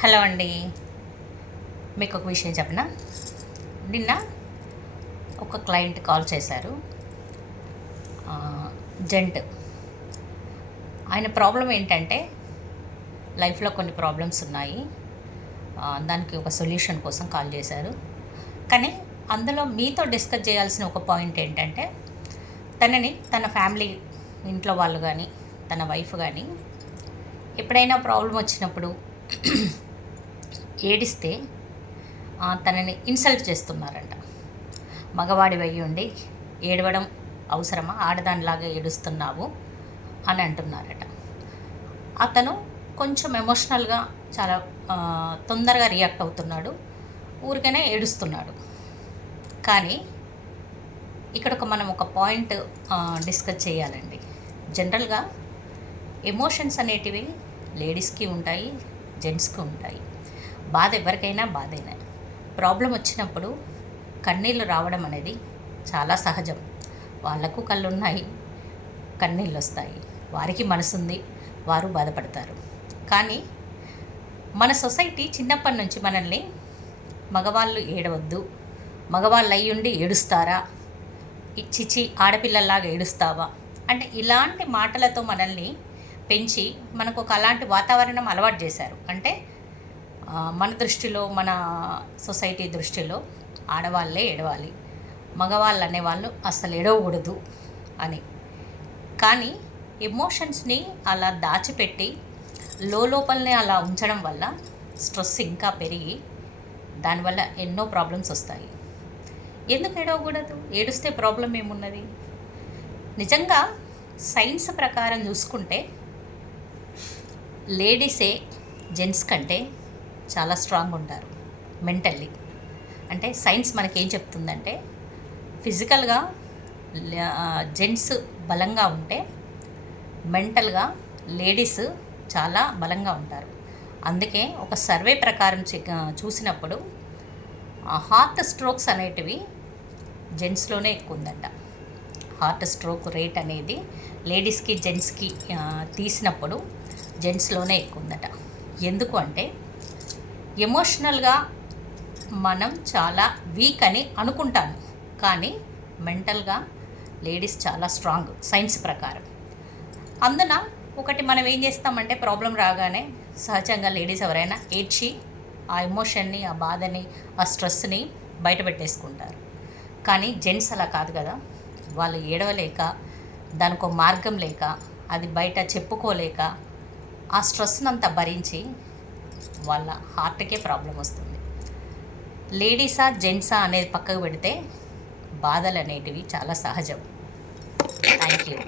Hello అండి. మీకు ఒక విషయం చెప్పనా? నిన్న ఒక క్లయింట్ కాల్ చేశారు. జెంట్. ఆయన ప్రాబ్లం ఏంటంటే లైఫ్లో కొన్ని ప్రాబ్లమ్స్ ఉన్నాయి. దానికి ఒక సొల్యూషన్ కోసం కాల్ చేశారు. కానీ అందులో మీతో డిస్కస్ చేయాల్సిన ఒక పాయింట్ ఏంటంటే తన ఫ్యామిలీ ఇంట్లో వాళ్ళు కానీ తన వైఫ్ కానీ ఎప్పుడైనా ప్రాబ్లం వచ్చినప్పుడు ఏడిస్తే తనని ఇన్సల్ట్ చేస్తున్నారంట. మగవాడి వయ్యి ఉండి ఏడవడం అవసరమా, ఆడదానిలాగా ఏడుస్తున్నావు అని అంటున్నారట. అతను కొంచెం ఎమోషనల్గా చాలా తొందరగా రియాక్ట్ అవుతున్నాడు, ఊరికనే ఏడుస్తున్నాడు. కానీ ఇక్కడ మనం ఒక పాయింట్ డిస్కస్ చేయాలండి. జనరల్గా ఎమోషన్స్ అనేటివి లేడీస్కి ఉంటాయి, జెంట్స్కి ఉంటాయి. బాధ ఎవరికైనా బాధైనా ప్రాబ్లం వచ్చినప్పుడు కన్నీళ్ళు రావడం అనేది చాలా సహజం. వాళ్ళకు కళ్ళు ఉన్నాయి, కన్నీళ్ళు వస్తాయి. వారికి మనసుంది, వారు బాధపడతారు. కానీ మన సొసైటీ చిన్నప్పటి నుంచి మనల్ని మగవాళ్ళు ఏడవద్దు, మగవాళ్ళు అయ్యుండి ఏడుస్తారా, ఇచ్చిచి ఆడపిల్లల్లాగా ఏడుస్తావా అంటే ఇలాంటి మాటలతో మనల్ని పెంచి మనకు ఒక అలాంటి వాతావరణం అలవాటు చేశారు. అంటే మన దృష్టిలో, మన సొసైటీ దృష్టిలో ఆడవాళ్ళే ఏడవాలి, మగవాళ్ళు అనేవాళ్ళు అసలు ఏడవకూడదు అని. కానీ ఎమోషన్స్ని అలా దాచిపెట్టి లోపలనే అలా ఉంచడం వల్ల స్ట్రెస్ ఇంకా పెరిగి దానివల్ల ఎన్నో ప్రాబ్లమ్స్ వస్తాయి. ఎందుకు ఏడవకూడదు? ఏడుస్తే ప్రాబ్లం ఏమున్నది? నిజంగా సైన్స్ ప్రకారం చూసుకుంటే లేడీసే జెంట్స్ కంటే చాలా స్ట్రాంగ్ ఉంటారు మెంటల్లీ. అంటే సైన్స్ మనకేం చెప్తుందంటే ఫిజికల్గా జెంట్స్ బలంగా ఉంటే మెంటల్గా లేడీస్ చాలా బలంగా ఉంటారు. అందుకే ఒక సర్వే ప్రకారం చూసినప్పుడు హార్ట్ స్ట్రోక్స్ అనేటివి జెంట్స్లోనే ఎక్కువ ఉందంట. హార్ట్ స్ట్రోక్ రేట్ అనేది లేడీస్కి జెంట్స్కి తీసినప్పుడు జెంట్స్లోనే ఎక్కువ ఉందట. ఎందుకు అంటే ఎమోషనల్గా మనం చాలా వీక్ అని అనుకుంటాము, కానీ మెంటల్గా లేడీస్ చాలా స్ట్రాంగ్ సైన్స్ ప్రకారం. అందున ఒకటి మనం ఏం చేస్తామంటే ప్రాబ్లం రాగానే సహజంగా లేడీస్ ఎవరైనా ఏడ్చి ఆ ఎమోషన్ని, ఆ బాధని, ఆ స్ట్రెస్ని బయట పెట్టేసుకుంటారు. కానీ జెంట్స్ అలా కాదు కదా. వాళ్ళు ఏడవలేక, దానికో మార్గం లేక, అది బయట చెప్పుకోలేక ఆ స్ట్రెస్ని అంతా భరించి వాళ్ళ హార్ట్కే ప్రాబ్లం వస్తుంది. లేడీసా జెంట్సా అనేది పక్కకు పెడితే బాధలు అనేటివి చాలా సహజం. Thank you.